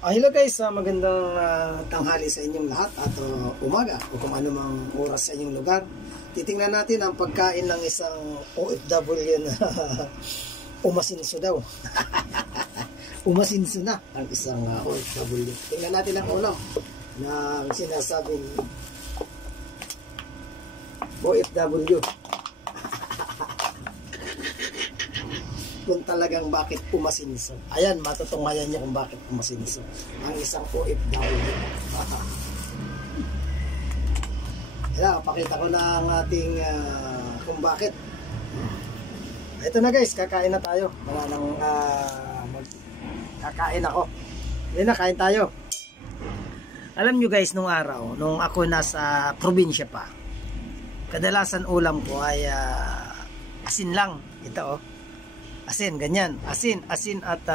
Hello guys, magandang tanghali sa inyong lahat at umaga o kung ano mang oras sa inyong lugar. Titingnan natin ang pagkain ng isang OFW na umasinso daw. Umasinso na ang isang OFW. Tingnan natin ang ulam na sinasabing OFW. Kung talagang bakit umasinso. Ayan, matutunghayan niyo kung bakit umasinso ang isang OFW. Ayan, pakita ko na ang ating kung bakit. Ito na guys, kakain na tayo. Wala nang kakain ako. Hindi na, kain tayo. Alam nyo guys, nung araw, nung ako nasa probinsya pa, kadalasan ulam ko ay asin lang. Ito oh. Asin, ganyan. Asin at